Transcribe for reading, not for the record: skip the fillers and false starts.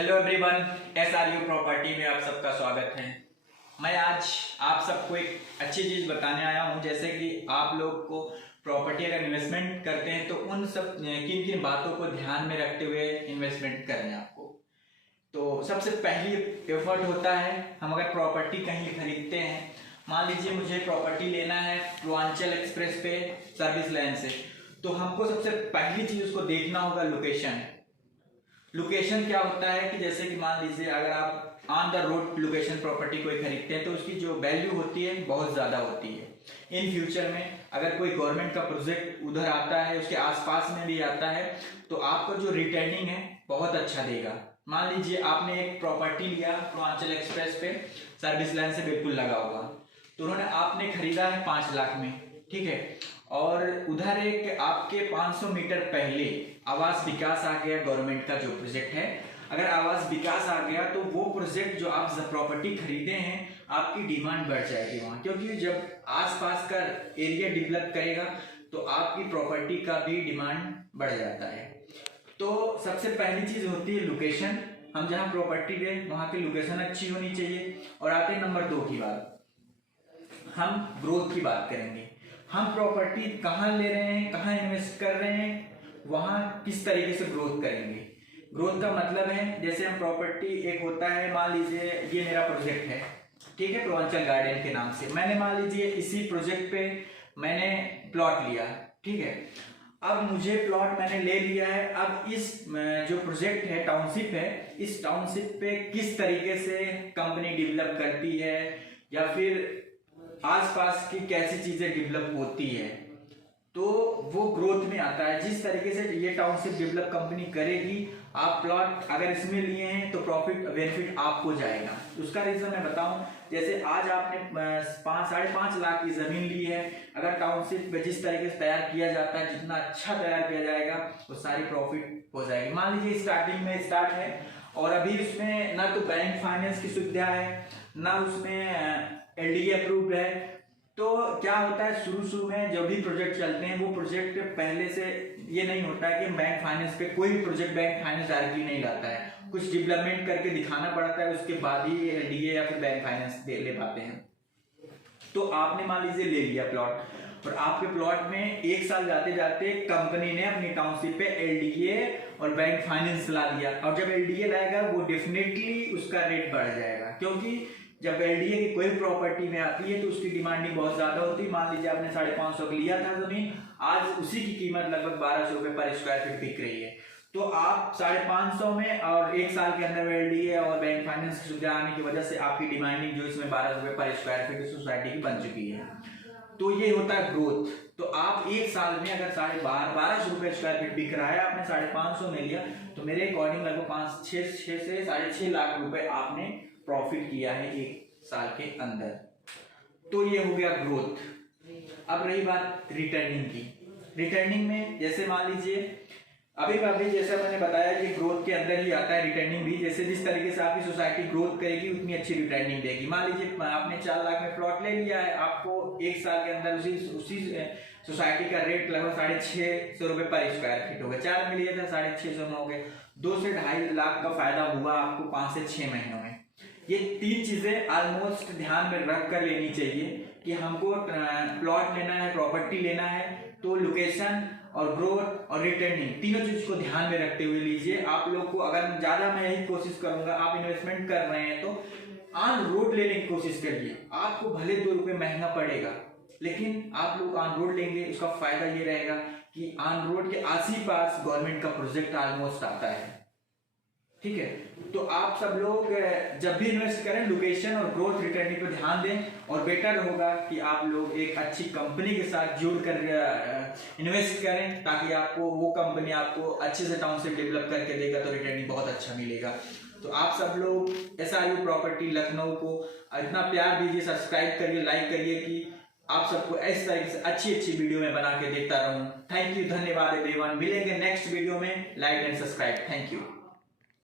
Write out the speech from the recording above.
Hello everyone, SRU property में आप सबका स्वागत है। मैं आज आप सबको एक अच्छी चीज़ बताने आया हूं, जैसे कि आप लोग को प्रॉपर्टी अगर इन्वेस्टमेंट करते हैं तो उन सब किन किन बातों को ध्यान में रखते हुए इन्वेस्टमेंट करना है आपको। तो सबसे पहली एफर्ट होता है, हम अगर प्रॉपर्टी कहीं खरीदते हैं, मान लीजिए मुझे प्रॉपर्टी लेना है पूर्वांचल एक्सप्रेस पे सर्विस लाइन से, तो हमको सबसे पहली चीज़ उसको देखना होगा लोकेशन। लोकेशन क्या होता है कि जैसे कि मान लीजिए अगर आप on the road location property कोई खरीदते हैं तो उसकी जो वैल्यू होती है बहुत ज़्यादा होती है। इन फ्यूचर में अगर कोई गवर्नमेंट का प्रोजेक्ट उधर आता है, उसके आसपास में भी आता है, तो आपको जो रिटर्निंग है बहुत अच्छा देगा। मान लीजिए आपने एक प्रॉपर्टी लिया पूर्वांचल एक्सप्रेस पे सर्विस लाइन से बिल्कुल लगा होगा, तो उन्होंने आपने खरीदा है 5 लाख में, ठीक है, और उधर एक आपके 500 मीटर पहले आवास विकास आ गया, गवर्नमेंट का जो प्रोजेक्ट है। अगर आवास विकास आ गया तो वो प्रोजेक्ट जो आप प्रॉपर्टी खरीदे हैं आपकी डिमांड बढ़ जाएगी वहाँ, क्योंकि जब आसपास का एरिया डेवलप करेगा तो आपकी प्रॉपर्टी का भी डिमांड बढ़ जाता है। तो सबसे पहली चीज़ होती है लोकेशन। हम जहाँ प्रॉपर्टी लें वहाँ की लोकेशन अच्छी होनी चाहिए। और आते हैं नंबर 2 की बात, हम ग्रोथ की बात करेंगे। हम प्रॉपर्टी कहाँ ले रहे हैं, कहाँ इन्वेस्ट कर रहे हैं, वहाँ किस तरीके से ग्रोथ करेंगे। ग्रोथ का मतलब है, जैसे हम प्रॉपर्टी एक होता है, मान लीजिए ये मेरा प्रोजेक्ट है, ठीक है, पूर्वांचल गार्डन के नाम से। मैंने मान लीजिए इसी प्रोजेक्ट पे मैंने प्लॉट लिया, ठीक है। अब मुझे प्लॉट मैंने ले लिया है, अब इस जो प्रोजेक्ट है, टाउनशिप है, इस टाउनशिप पे किस तरीके से कंपनी डेवलप करती है या फिर आसपास की कैसी चीजें डेवलप होती है, तो वो ग्रोथ में आता है। जिस तरीके से ये टाउनशिप डेवलप कंपनी करेगी, आप प्लॉट अगर इसमें लिए हैं तो प्रॉफिट बेनिफिट आपको जाएगा। उसका रीजन मैं बताऊं, जैसे आज आपने 5-5.5 लाख की जमीन ली है, अगर टाउनशिप में जिस तरीके से तैयार किया जाता है, जितना अच्छा तैयार किया जाएगा वो सारी प्रॉफिट हो जाएगी। मान लीजिए स्टार्टिंग में स्टार्ट है और अभी उसमें ना तो बैंक फाइनेंस की सुविधा है, ना उसमें LDA अप्रूव्ड है, तो क्या होता है शुरू में जब भी प्रोजेक्ट चलते हैं, वो प्रोजेक्ट पहले से ये नहीं होता है कि बैंक फाइनेंस पे कोई भी प्रोजेक्ट बैंक फाइनेंस डायरेक्टली नहीं लाता है, कुछ डेवलपमेंट करके दिखाना पड़ता है, उसके बाद ही LDA या फिर बैंक फाइनेंस ले पाते हैं। तो आपने मान लीजिए ले लिया प्लॉट, और आपके प्लॉट में 1 साल जाते जाते कंपनी ने अपनी टाउनशिप पे LDA और बैंक फाइनेंस ला दिया, और जब LDA लाएगा वो डेफिनेटली उसका रेट बढ़ जाएगा, क्योंकि जब LDA की कोई प्रॉपर्टी में आती है तो उसकी डिमांडिंग बहुत ज्यादा होती है। मान लीजिए आपने 550 का लिया था जमीन, आज उसी की कीमत लगभग 1200 रुपए पर स्क्वायर फीट बिक रही है, तो आप 550 में और 1 साल के अंदर LDA और बैंक फाइनेंस की सुविधा आने की वजह से आपकी डिमांडिंग जो इसमें 12 रुपए पर स्क्वायर फीट सोसाइटी की बन चुकी है। तो ये होता है ग्रोथ। तो आप 1 साल में अगर 1200 रुपए स्क्वायर फीट बिक रहा है, आपने 550 में लिया, तो मेरे अकॉर्डिंग लगभग 5-6 से 6.5 लाख रुपए आपने प्रॉफिट किया है 1 साल के अंदर। तो ये हो गया ग्रोथ। अब रही बात रिटर्निंग की। रिटर्निंग में जैसे मान लीजिए अभी जैसा मैंने बताया कि ग्रोथ के अंदर ही आता है रिटर्निंग भी। जैसे जिस तरीके से आपकी सोसाइटी ग्रोथ करेगी उतनी अच्छी रिटर्निंग देगी। मान लीजिए आपने 4 लाख में प्लॉट ले लिया है, आपको 1 साल के अंदर उसी सोसाइटी का रेट लगभग 650 रुपए पर स्क्वायर फीट हो गया। 4 में लिए थे 650 में हो गए, 2 से 2.5 लाख का फायदा हुआ आपको 5 से 6 महीनों में। ये 3 चीजें ऑलमोस्ट ध्यान में रख कर लेनी चाहिए कि हमको प्लॉट लेना है, प्रॉपर्टी लेना है, तो लोकेशन और ग्रोथ और रिटर्निंग तीनों चीज को ध्यान में रखते हुए लीजिए। आप लोग को अगर ज्यादा मैं यही कोशिश करूंगा, आप इन्वेस्टमेंट कर रहे हैं तो ऑन रोड लेने की कोशिश करिए। आपको भले 2 रुपए महंगा पड़ेगा, लेकिन आप लोग ऑन रोड लेंगे, उसका फायदा ये रहेगा कि ऑन रोड के आस ही पास गवर्नमेंट का प्रोजेक्ट ऑलमोस्ट आता है, ठीक है। तो आप सब लोग जब भी इन्वेस्ट करें लोकेशन और ग्रोथ रिटर्निंग पर ध्यान दें, और बेटर होगा कि आप लोग एक अच्छी कंपनी के साथ जुड़कर इन्वेस्ट करें, ताकि आपको वो कंपनी आपको अच्छे से टाउनशिप डेवलप करके देगा तो रिटर्निंग बहुत अच्छा मिलेगा। तो आप सब लोग SRU प्रॉपर्टी लखनऊ को इतना प्यार दीजिए, सब्सक्राइब करिए, लाइक करिए, कि आप सबको इस तरीके से अच्छी वीडियो में बना के देखता रहूं। थैंक यू, धन्यवाद एवरीवन। मिलेंगे नेक्स्ट वीडियो में। Like and subscribe. Thank you.